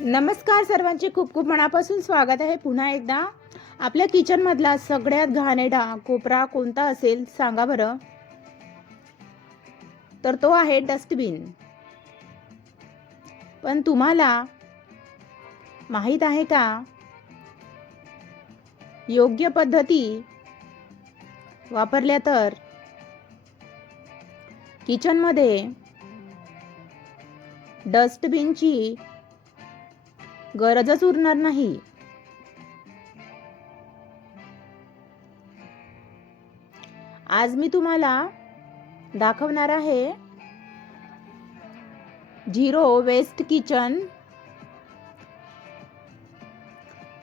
नमस्कार सर्वांचे खूप खूप मनापासून स्वागत आहे पुन्हा एकदा. आपल्या किचनमधला सगळ्यात घाणेडा कोपरा कोणता असेल सांगा बरं. तर तो आहे डस्टबिन पण तुम्हाला माहीत आहे का? योग्य पद्धती वापरल्या तर किचनमध्ये डस्टबिनची गरजच उरणार नाही. आज मी तुम्हाला दाखवणार आहे झिरो वेस्ट किचन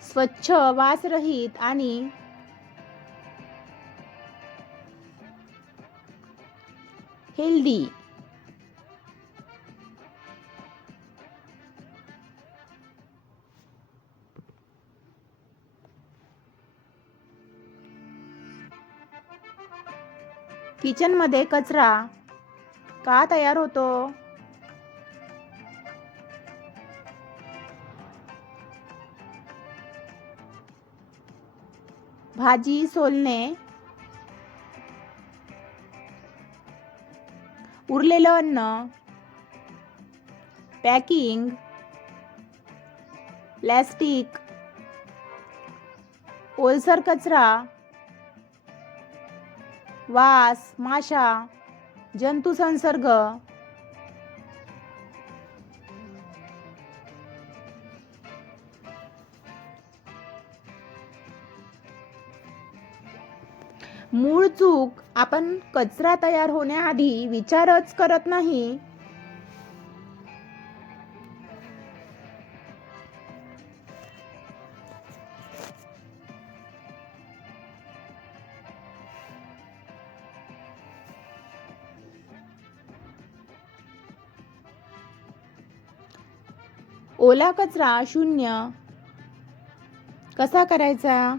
स्वच्छ वासरहित आणि हेल्दी. किचनमध्ये कचरा का तयार होतो? भाजी सोलणे. उरलेलं अन्न. पॅकिंग. प्लॅस्टिक. ओलसर कचरा. वास माशा जंतुसंसर्ग मूळ चूक आपण कचरा तयार होण्याआधी विचारच करत नाही. ओला कचरा शून्य. कसा करायचा?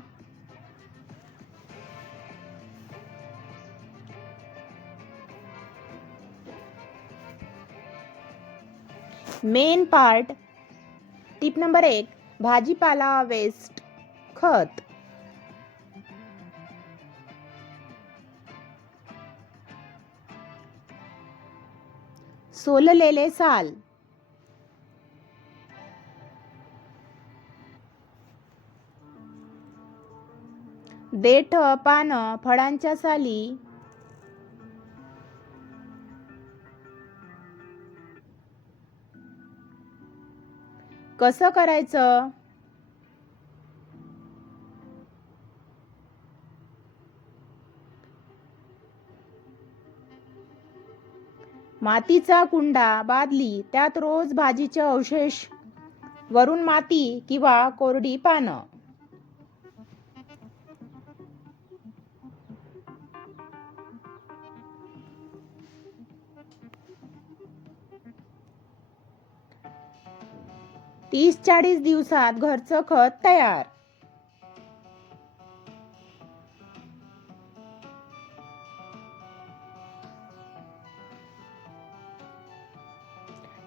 Main part. टिप नंबर एक भाजीपाला वेस्ट खत. सोललेले साल. देठ पानं फळांच्या साली. कसं करायचं? मातीचा कुंडा बादली त्यात रोज भाजीचे अवशेष वरून माती किंवा कोरडी पानं. तीस चाळीस दिवसात घरचं खत तयार.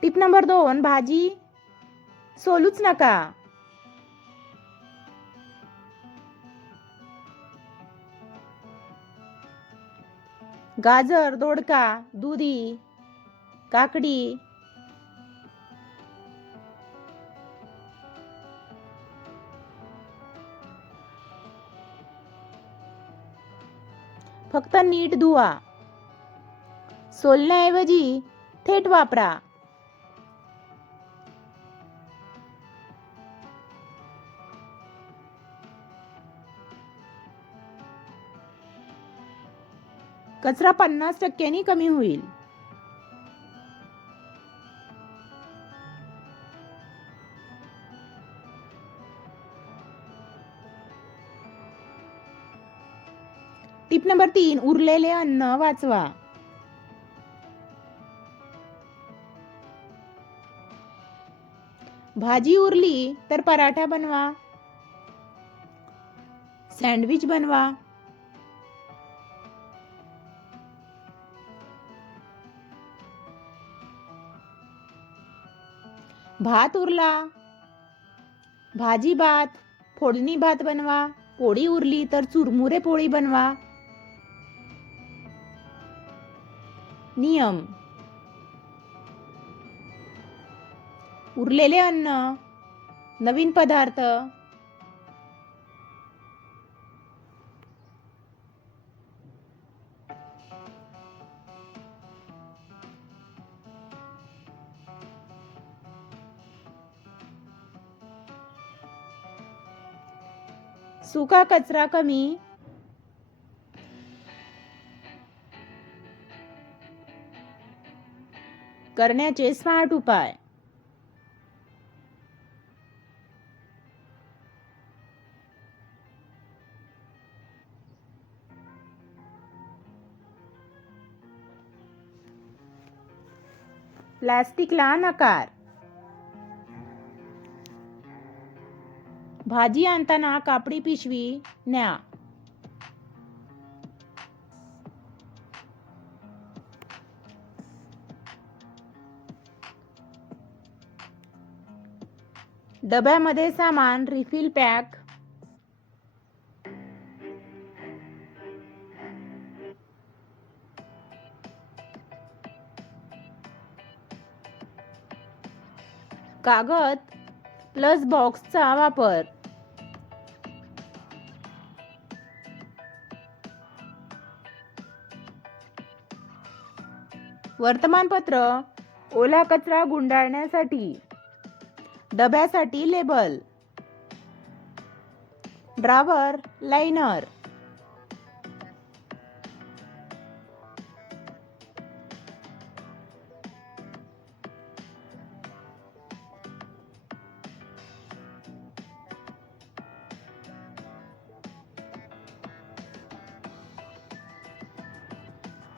टिप नंबर दोन भाजी सोलूच नका. गाजर दोडका दुधी काकडी फक्त नीट धुवा. सोलण्याऐवजी थेट वापरा. कचरा पन्नास टक्क्यांनी कमी होईल. टिप नंबर तीन उरलेले अन्न वाचवा. भाजी उरली तर पराठा बनवा. सँडविच बनवा. भात उरला. भाजी भात फोडणी भात बनवा. पोळी उरली तर चुरमुरे पोळी बनवा. नियम. उरलेले अन्न नवीन पदार्थ. सुका कचरा कमी करण्याचे स्मार्ट उपाय. प्लास्टिकला नकार. भाजी आणताना कापडी पिशवी न्या. डब्यामध्ये सामान रिफिल पॅक कागद प्लस बॉक्सचा वापर. वर्तमानपत्र ओला कचरा गुंडाळण्यासाठी. डब्यासाठी लेबल. Drawer liner.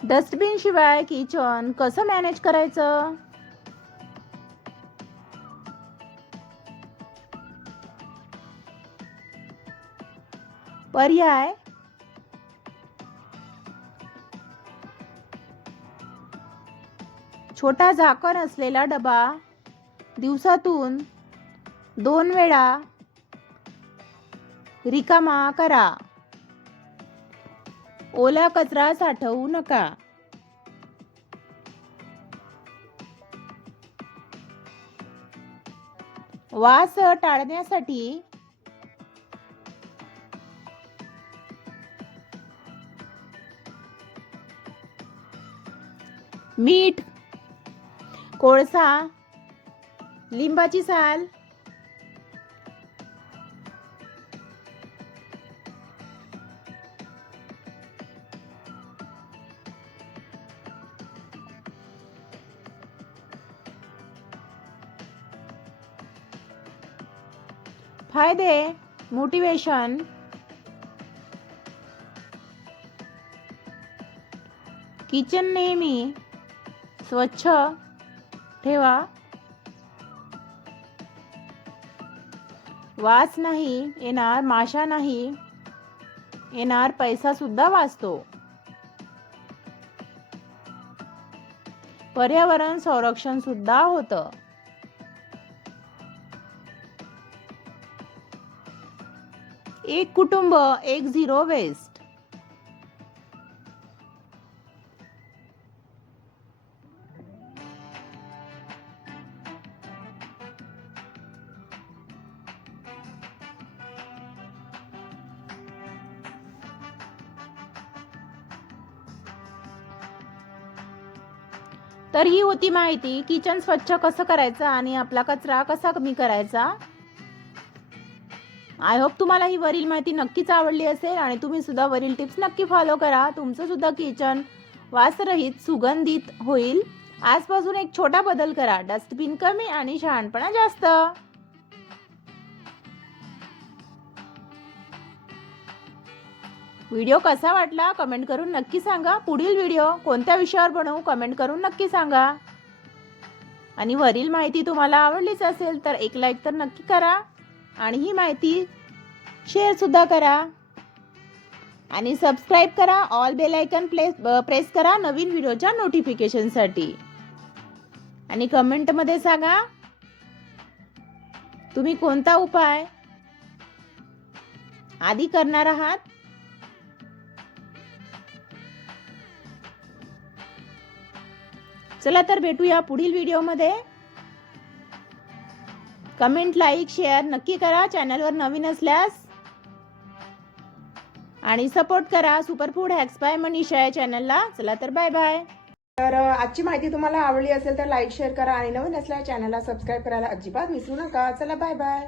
डस्टबिन शिवाय किचन कसं मॅनेज करायचं? पर्याय. छोटा झाकण असलेला डबा. दिवसातून दोन वेळा रिकामा करा. ओला कचरा साठवू नका. वास टाळण्यासाठी मीठ कोळसा लिंबाची साल फायदे मोटिवेशन किचन नेहमी स्वच्छ ठेवा. वास नाही येणार माशा नाही येणार पैसा सुद्धा वाचतो. पर्यावरण संरक्षण सुद्धा होतं. एक कुटुंब एक झिरो वेस्ट तर ही होती माहिती किचन स्वच्छ कसं करायचं आणि आपला कचरा कसा कमी करायचा? आय होप तुम्हाला ही वरील माहिती नक्कीच आवडली असेल आणि तुम्ही सुद्धा वरील टिप्स नक्की फॉलो करा. तुमचं सुद्धा किचन वासरहित सुगंधित होईल. आजपासून एक छोटा बदल करा. डस्टबिन कमी आणि शहाणपणा जास्त. व्हिडिओ कसा वाटला कमेंट करून नक्की सांगा. पुढील व्हिडिओ कोणत्या विषयावर बनवू कमेंट करून नक्की सांगा. आणि वरील माहिती तुम्हाला आवडलीच असेल तर एक लाईक तर नक्की करा. आणि ही माहिती शेअरसुद्धा करा. आणि सबस्क्राईब करा. All bell icon place press करा नवीन व्हिडिओच्या नोटिफिकेशनसाठी आणि कमेंटमध्ये सांगा तुम्ही कोणता उपाय आधी करणार आहात? चला तर भेटूया पुढील व्हिडिओमध्ये. कमेंट लाईक शेअर नक्की करा. चॅनलवर नवीन असल्यास. आणि सपोर्ट करा. सुपरफूड हॅक्स बाय मनीषा या चॅनलला चला तर बाय बाय तर आजची माहिती तुम्हाला आवडली असेल तर लाईक शेअर करा. आणि नवीन असल्या चॅनलला सबस्क्राईब करायला अजिबात विसरू नका. चला बाय बाय